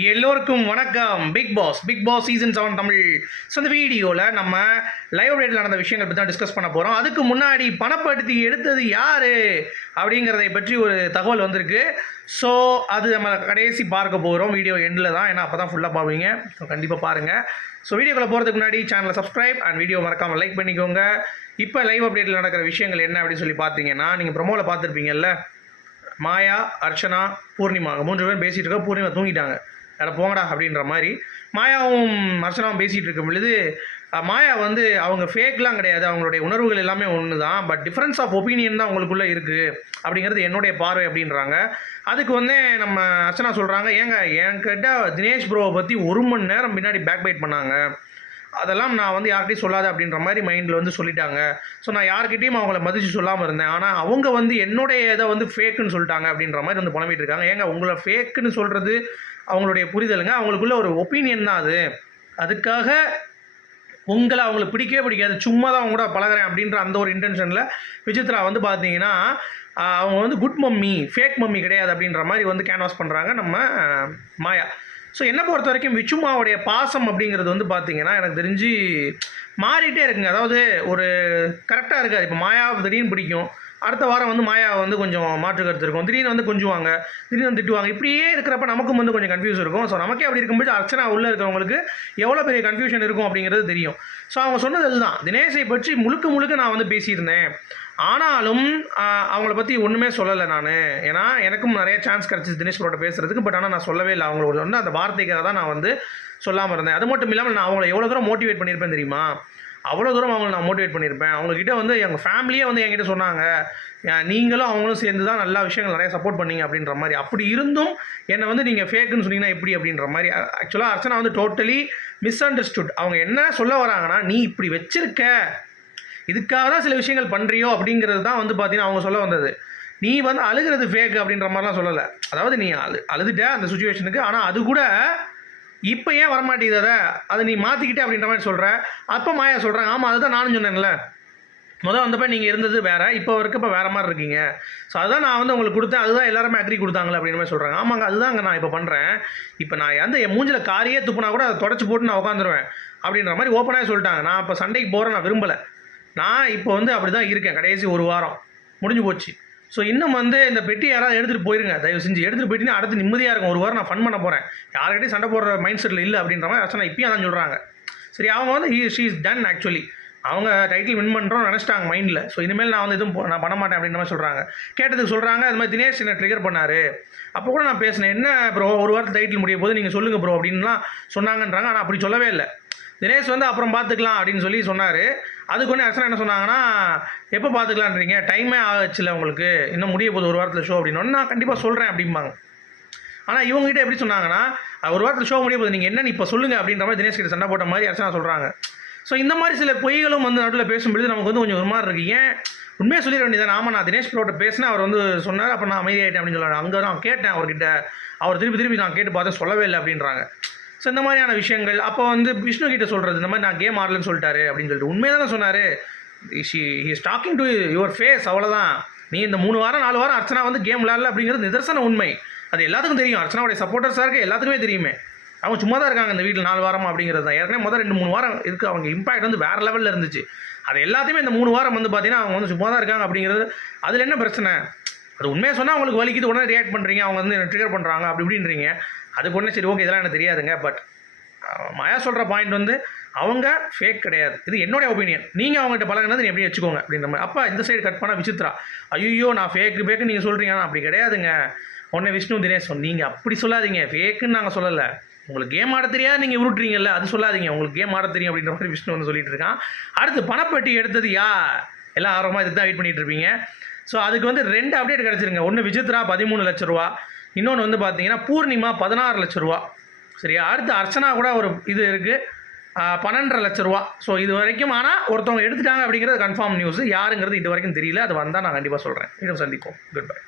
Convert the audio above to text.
எல்லோருக்கும் வணக்கம். Bigg Boss Bigg Boss season seven Tamil. So இந்த வீடியோவில் நம்ம லைவ் ரேட்டில் நடந்த விஷயங்கள் பற்றி தான் டிஸ்கஸ் பண்ண போகிறோம் அதுக்கு முன்னாடி பணப்படுத்தி எடுத்தது யார்? அப்படிங்கிறதை பற்றி ஒரு தகவல் வந்திருக்கு. ஸோ அது நம்ம கடைசி பார்க்க போகிறோம் வீடியோ எண்டில் தான். ஏன்னா அப்போ தான் ஃபுல்லாக பார்ப்பீங்க ஸோ கண்டிப்பாக பாருங்கள் ஸோ வீடியோக்குள்ளே போகிறதுக்கு முன்னாடி சேனலை சப்ஸ்கிரைப் அண்ட் வீடியோ மறக்காமல் லைக் பண்ணிக்கோங்க. இப்போ லைவ் அப்டேட்டில் நடக்கிற விஷயங்கள் என்ன அப்படின்னு சொல்லி பார்த்தீங்கன்னா நீங்கள் ப்ரொமோவில் பார்த்துருப்பீங்கல்ல மாயா அர்ச்சனா பூர்ணிமா மூன்று பேரும் பேசிகிட்டு இருக்கோம். பூர்ணிமா தூங்கிட்டாங்க. அட போங்கடா அப்படின்ற மாதிரி மாயாவும் அர்ச்சனாவும் பேசிகிட்டு இருக்கும் பொழுது மாயா வந்து அவங்க ஃபேக்லாம் கிடையாது. அவங்களுடைய உணர்வுகள் எல்லாமே ஒன்று தான் பட் டிஃப்ரென்ஸ் ஆஃப் ஒப்பீனியன் தான் அவங்களுக்குள்ளே இருக்குது அப்படிங்கிறது என்னுடைய பார்வை அப்படின்றாங்க. அதுக்கு வந்து நம்ம அர்ச்சனா சொல்கிறாங்க ஏங்க என்கிட்ட தினேஷ் ப்ரோவை பற்றி ஒரு மணி நேரம் பின்னாடி பேக் பைட் பண்ணாங்க. அதெல்லாம் நான் வந்து யார்கிட்டையும் சொல்லாத அப்படின்ற மாதிரி மைண்டில் வந்து சொல்லிட்டாங்க. ஸோ நான் யார்கிட்டையும் அவங்கள மதித்து சொல்லாமல் இருந்தேன். ஆனால் அவங்க வந்து என்னுடைய இதை வந்து ஃபேக்குன்னு சொல்லிட்டாங்க அப்படின்ற மாதிரி வந்து புலம்பிட்டு இருக்காங்க. ஏங்க உங்களை ஃபேக்குன்னு சொல்கிறது அவங்களுடைய புரிதலுங்க? அவங்களுக்குள்ள ஒரு ஒப்பீனியன் தான் அது. அதுக்காக உங்களை அவங்களுக்கு பிடிக்கவே பிடிக்காது. சும்மா தான் அவங்க கூட பழகுறேன் அப்படின்ற அந்த ஒரு இன்டென்ஷனில் விசித்ரா வந்து பார்த்தீங்கன்னா அவங்க வந்து குட் மம்மி ஃபேக் மம்மி கிடையாது அப்படின்ற மாதிரி வந்து கேன்வாஸ் பண்ணுறாங்க நம்ம மாயா. ஸோ என்னை பொறுத்த வரைக்கும் விச்சுமாவுடைய பாசம் அப்படிங்கிறது வந்து பார்த்தீங்கன்னா எனக்கு தெரிஞ்சு மாறிட்டே இருக்குங்க. அதாவது ஒரு கரெக்டாக இருக்காது. இப்போ மாயா திடீர்னு பிடிக்கும். அடுத்த வாரம் வந்து மாயா வந்து கொஞ்சம் மாற்று கருத்து இருக்கும். திடீர்னு வந்து கொஞ்சுவாங்க. திடீர்னு வந்து திட்டுவாங்க. இப்படியே இருக்கிறப்ப நமக்கும் வந்து கொஞ்சம் கன்ஃபியூஸ் இருக்கும். ஸோ நமக்கே அப்படி இருக்கும்போது அர்ச்சனா உள்ளே இருக்கிறவங்களுக்கு எவ்வளோ பெரிய கன்ஃபியூஷன் இருக்கும் அப்படிங்கிறது தெரியும். ஸோ அவங்க சொன்னது அதுதான். தினேஷை பற்றி முழுக்க முழுக்க நான் வந்து பேசியிருந்தேன். ஆனாலும் அவங்கள பற்றி ஒன்றுமே சொல்லலை நான். ஏன்னா எனக்கும் நிறைய சான்ஸ் கிடச்சிது தினேஷ் பேசுகிறதுக்கு பட் ஆனால் நான் சொல்லவே இல்லை. அவங்களோட வந்து அந்த வார்த்தைக்காக தான் நான் வந்து சொல்லாமல் இருந்தேன். அது மட்டும் இல்லாமல் நான் அவங்கள எவ்வளோ தூரம் மோட்டிவேட் பண்ணியிருப்பேன் தெரியுமா? அவ்வளோ தூரம் அவங்கள நான் மோட்டிவேட் பண்ணியிருப்பேன். அவங்கக்கிட்ட வந்து எங்கள் ஃபேமிலியே வந்து என்கிட்ட சொன்னாங்க நீங்களும் அவங்களும் சேர்ந்து தான் நல்ல விஷயங்கள் நிறைய சப்போர்ட் பண்ணீங்க அப்படின்ற மாதிரி. அப்படி இருந்தும் என்னை வந்து நீங்கள் ஃபேக்குன்னு சொன்னீங்கன்னா எப்படி அப்படின்ற மாதிரி. ஆக்சுவலாக அர்ச்சனா வந்து டோட்டலி மிஸ் அண்டர்ஸ்டுட் அவங்க என்ன சொல்ல வராங்கன்னா நீ இப்படி வச்சிருக்க. இதுக்காக தான் சில விஷயங்கள் பண்ணுறியோ அப்படிங்கிறது தான் வந்து பார்த்தீங்கன்னா அவங்க சொல்ல வந்தது. நீ வந்து அழுகிறது ஃபேக் அப்படின்ற மாதிரிலாம் சொல்லலை. அதாவது நீ அழு அழுதுட்ட அந்த சுச்சுவேஷனுக்கு ஆனால் அது கூட இப்போ ஏன் வரமாட்டேங்குது அதை? அதை நீ மாற்றிக்கிட்டே அப்படின்ற மாதிரி சொல்கிற அப்போ மாயா சொல்கிறாங்க ஆமாம் அதுதான் நானும் சொன்னேன்ல. முதல் வந்தப்போ நீங்கள் இருந்தது வேறு இப்போ இருக்கப்போ வேறு மாதிரி இருக்கீங்க. ஸோ அதுதான் நான் வந்து உங்களுக்கு கொடுத்தேன். அதுதான் எல்லாருமே அக்ரி கொடுத்தாங்களே அப்படின்ற மாதிரி சொல்கிறாங்க ஆமாங்க அதுதாங்க நான் இப்போ பண்ணுறேன் இப்போ நான் எந்த என் மூஞ்சில் காரியே துப்புனா கூட அதை தொடச்சி போட்டு நான் உட்காந்துருவேன் அப்படின்ற மாதிரி ஓப்பனாக சொல்லிட்டாங்க. நான் இப்போ சண்டைக்கு போகிறேன் நான் விரும்பலை. நான் இப்போ வந்து அப்படி தான் இருக்கேன் கடைசி ஒரு வாரம். முடிஞ்சு போச்சு. ஸோ இன்னும் வந்து இந்த பெட்டி யாராவது எடுத்துகிட்டு போயிருங்க. தயவு செஞ்சு எடுத்துகிட்டு போயிட்டீங்கன்னா அடுத்து நிம்மதியாக இருக்கும். ஒரு வாரம் நான் ஃபன் பண்ண போகிறேன் யார்கிட்டையும் சண்டை போடுற மைண்ட் செட்டில் இல்லை அப்படின்ற மாதிரி ரச்சனா இப்பயும் அதான் சொல்கிறாங்க சரி அவங்க வந்து he she is done actually அவங்க டைட்டில் வின் பண்ணுறோம் நினச்சிட்டாங்க மைண்டில் ஸோ இனிமேல் நான் வந்து எதுவும் நான் பண்ண மாட்டேன் அப்படின்ற மாதிரி சொல்கிறாங்க கேட்டதுக்கு சொல்கிறாங்க அது மாதிரி தினேஷ் என்ன ட்ரிகர் பண்ணார்? அப்போ கூட நான் பேசினேன் என்ன ப்ரோ ஒரு வாரத்தில் டைட்டில் முடிய போது நீங்கள் சொல்லுங்கள் ப்ரோ அப்படின்லாம் சொன்னாங்கன்றாங்க. ஆனால் அப்படி சொல்லவே இல்லை. தினேஷ் வந்து அப்புறம் பார்த்துக்கலாம் அப்படின்னு சொல்லி சொன்னார். அதுக்கு ஒன்று அரசனா என்ன சொன்னாங்கன்னா எப்போ பார்த்துக்கலான்றீங்க டைமே ஆச்சுல உங்களுக்கு. இன்னும் முடிய போகுது ஒரு வாரத்தில் ஷோ அப்படின்னு. நான் கண்டிப்பாக சொல்கிறேன் அப்படிம்பாங்க. ஆனால் இவங்ககிட்ட எப்படி சொன்னாங்கன்னா ஒரு வாரத்தில் ஷோ முடிய போகுது. நீங்கள் என்னன்னு இப்போ சொல்லுங்கள் அப்படின்ற மாதிரி தினேஷ் கிட்ட சண்டை போட்ட மாதிரி அரசனா சொல்கிறாங்க ஸோ இந்த மாதிரி சில பொய்களும் வந்து நடுவில் பேசும்பொழுது நமக்கு வந்து கொஞ்சம் ஒரு மாதிரி இருக்கு. ஏன்? உண்மையாக சொல்லிட வேண்டியது ஆமாம் நான் தினேஷ் ப்ரோட்ட பேசினேன். அவர் வந்து சொன்னார். அப்போ நான் அமைதியாயிட்டேன் அப்படின்னு சொல்லுவாங்க அங்கே நான் கேட்டேன் அவர்கிட்ட. அவர் திருப்பி திருப்பி நான் கேட்டு பார்த்தேன். சொல்லவே இல்லை அப்படின்றாங்க. ஸோ இந்த மாதிரியான விஷயங்கள். அப்போ வந்து விஷ்ணு கிட்ட சொல்கிறது இந்த மாதிரி நான் கேம் ஆடலன்னு சொல்லிட்டாரு அப்படின்னு சொல்லிட்டு உண்மையாக தானே சொன்னார். Is talking to your face அவ்வளோதான் நீ இந்த மூணு வாரம் நாலு வாரம் அர்ச்சனா வந்து கேம் விளாடல அப்படிங்கிறது நிதர்சன உண்மை. அது எல்லாத்துக்கும் தெரியும். அர்ச்சனாவுடைய சப்போர்ட்டர்ஸாக இருக்க எல்லாத்துக்குமே தெரியுமே. அவங்க சும்மா தான் இருக்காங்க இந்த வீட்டில் நாலு வாரம் அப்படிங்கிறது தான். ஏற்கனவே முதல் ரெண்டு மூணு வாரம் இருக்குது அவங்க இம்பாக்ட் வந்து வேறு லெவலில் இருந்துச்சு. அது எல்லாத்தையுமே இந்த மூணு வாரம் வந்து பார்த்தீங்கன்னா அவங்க வந்து சும்மா தான் இருக்காங்க அப்படிங்கிறது அதில் என்ன பிரச்சனை? அது உண்மையாக சொன்னால் அவங்களுக்கு வலிக்குது உடனே ரியாக்ட் பண்ணுறீங்க அவங்க வந்து ட்ரிகர் பண்ணுறாங்க அப்படி இப்படின்றீங்க. அதுக்கு உடனே சரி ஓகே இதெல்லாம் எனக்கு தெரியாதுங்க பட் மாயா சொல்கிற பாயிண்ட் வந்து அவங்க ஃபேக் கிடையாது. இது என்னோட ஒப்பீனியன் நீங்கள் அவங்ககிட்ட பழகினது நீ எப்படி வச்சுக்கோங்க அப்படின்ற மாதிரி. அப்போ இந்த சைடு கட் பண்ணால் விசித்ரா ஐயோ நான் ஃபேக்கு ஃபேக்கு நீங்கள் சொல்கிறீங்க அப்படி கிடையாதுங்க. உடனே விஷ்ணு தினேஷ் நீங்கள் அப்படி சொல்லாதீங்க. ஃபேக்குன்னு நாங்கள் சொல்லலை. உங்களுக்கு கேம் ஆட தெரியாது நீங்கள் உருட்டுறீங்கல்ல அது சொல்லாதீங்க. உங்களுக்கு கேம் ஆட தெரியும் அப்படின்ற மாதிரி விஷ்ணு வந்து சொல்லிட்டு இருக்கான். அடுத்து பணப்பெட்டி எடுத்தது யா எல்லாம் ஆர்வமாக இதுக்கு தான் வெயிட் பண்ணிகிட்டு இருப்பீங்க. ஸோ அதுக்கு வந்து ரெண்டு அப்டேட் கிடச்சிருங்க. ஒன்று விஜித்ரா பதிமூணு லட்ச ரூபா. இன்னொன்று வந்து பார்த்தீங்கன்னா பூர்ணிமா பதினாறு லட்ச ரூபா. சரியா? அடுத்து அர்ச்சனா கூட ஒரு இது இருக்குது பன்னெண்டரை லட்ச ரூபா. ஸோ இது வரைக்கும் ஆனால் ஒருத்தவங்க எடுத்துட்டாங்க அப்படிங்கிறது கன்ஃபார்ம் நியூஸ் யாருங்கிறது இது வரைக்கும் தெரியல. அது வந்தால் நான் கண்டிப்பாக சொல்கிறேன் இன்னும் சந்திக்கும் குட் பை